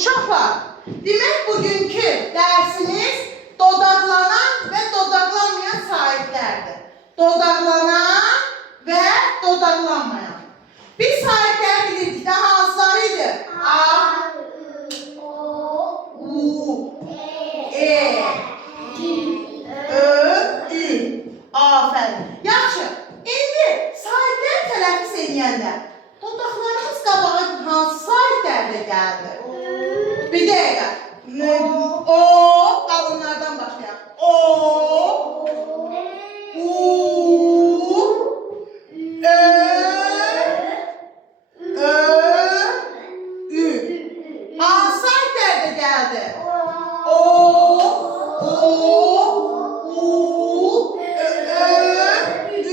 Uşaqlar, demək bugünkü dərsimiz dodaqlanan və dodaqlanmayan sahiblərdir. Dodaqlanan və dodaqlanmayan. Biz sahibləri bilirdik də hansıları idi? A, U, E, Ö, Ü. Afərin. Yaxşı, indi sahibləri tələffüz edəndə dodaqlarımız qabağa hansı sahiblərdə gəldi? Bir dəqiqə. O, qalınlardan başlayaq. O, U, Ö, Ö, Ü. Hansı sahiblərdə gəldi? O, U, Ö, Ü.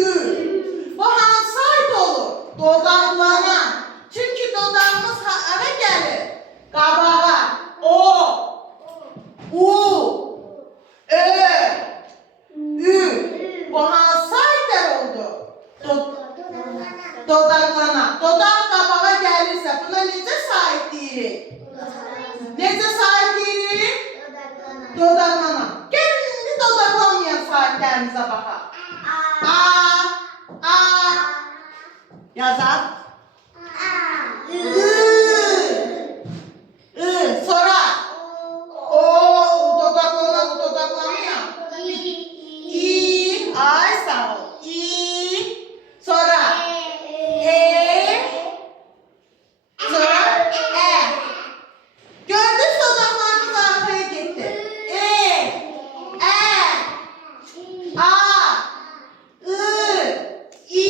Bu hansı sahib olur? Dodaqlanan. Çünki dodağımız hara gəlir? Qabağa. O, U, Ö, Ü. Bu hansı sahiblər oldu? Dodaqlanan. Dodaq qabağa gəlirsə buna necə sahib deyirik? Necə sahib deyirik? Dodaqlanan. Gəlin indi dodaqlanmayan sahiblərimizə baxaq. A, yazaq. Sonra o dodaqlanan, dodaqlanmayan. İ, ay sağ ol. İ, sonra E, sonra E. Gördünüz dodaqlarımız arkaya getdi. E, A, I.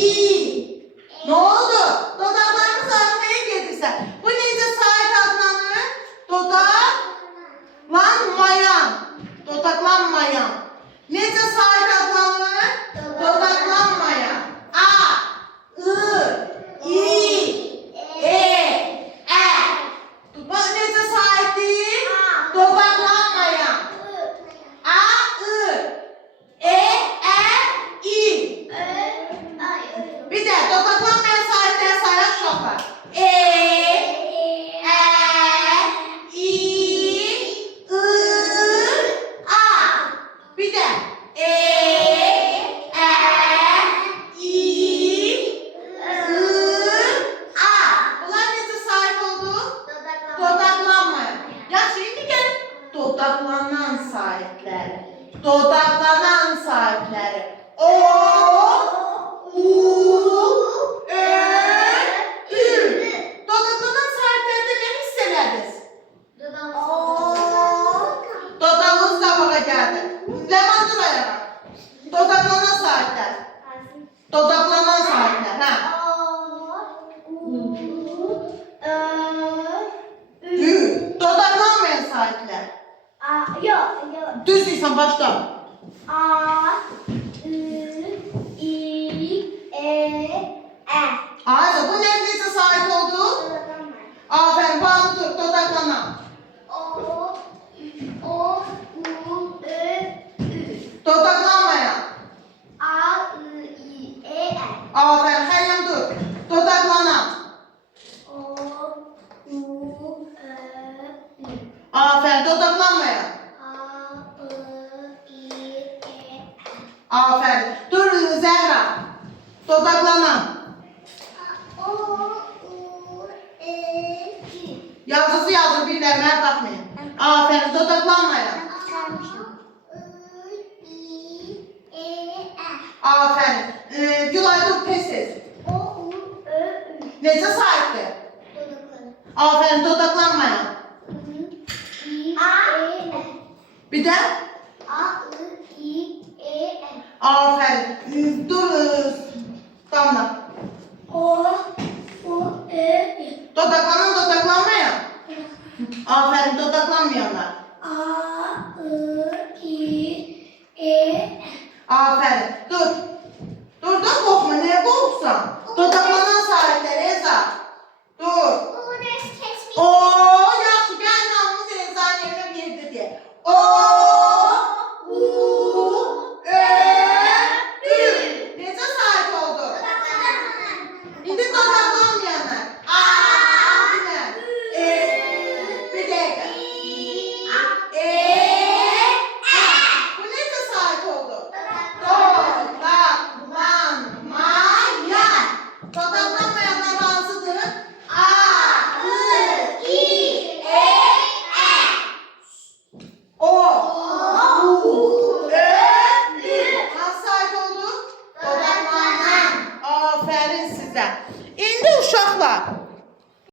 Ne oldu? Dodaqlarımız arkaya gedirsə. Bu necə sahib adlanır? Dodaqlanmayan. Dodaqlanmayan. Necə sahib adlanır? Dodaqlanmayan. A, I, E, Bu necə sahibdir? Dodaqlanmayan. A, E, I. Bir də dodaqlanmayan sahibləri sayaq uşaqlar. E, I, A. Bir də E, I, A. Bunlar necə sahib oldu? Dodaqlanmayan. Yaxşı, indi gəlin dodaqlanan sahibləri. Dodaqlanan sahibləri. O, U, Ö, Ü. Dodaqlanan sahiblərdə nə hiss elədiniz? Dodağınız qabağa gəldi. Ləman dur ayağa. Dodaqlanan sahiblər. Dodaqlanan sahiblər, hə? Ü. Dodaqlanmayan sahiblər. Düz deyirsən, başla. Hayır, bu necə sahib oldu? Afərin, bağlı dur, dodaqlanan. Dodaqlanmayan. Afərin, Həyyam dur. Dodaqlanan. Afərin, dodaqlanmayan. Afərin. Dur Zəhra. Dodaqlanan. Yazısı yazır birlərinə baxmayın. Afərin, dodaqlanmayan. Afərin. Gülay dur tez. Necə sahibdir? Afərin, dodaqlanmayan. Bir də? Afərin. Dur Damla. Dodaqlanan, dodaqlanmayan. Afərin, dodaqlanmayanlar. Afərin. Dur. Dur da qorxma, nəyə qorxsan? Dodaqlanan sahiblər, Eza. Dur. O,